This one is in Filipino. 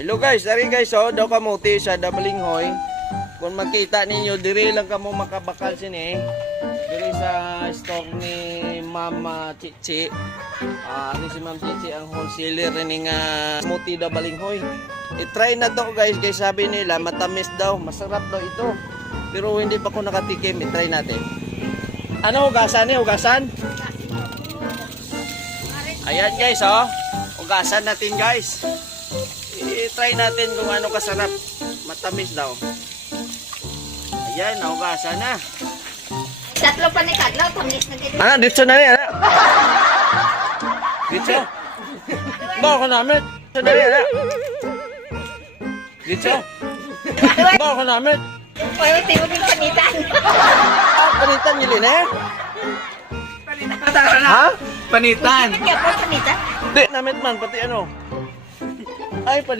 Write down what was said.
hello guys, dari guys daw kamuti sa Dabalinghoy. Kung makita ninyo, diri lang kamo makabakal sini. Diri sa store ni Mama Chichi. Ano si Ma'am Chichi ang wholesaler ning kamuti Dabalinghoy. I-try na to guys, kaya sabi nila matamis daw, masarap daw ito. Pero hindi pa ko nakatikim, i-try natin. Ano hugasan ni hugasan? Ayan guys, hugasan natin guys. I-try natin kung ano kasarap. Matamis daw. Ayan, nahugasan na. Tatlo pa ni Kadlaw, tamis na dito. Ano, dito na rin, ano? Dito. Bawa ko namin. Dito na rin, ano? Dito. Bawa ko namin. Pwede tayo din panitan. Panitan nilin eh? Panitan. Ha? Panitan. Kaya po panitan. Hindi, namit man, pati ano. Ay, panitan.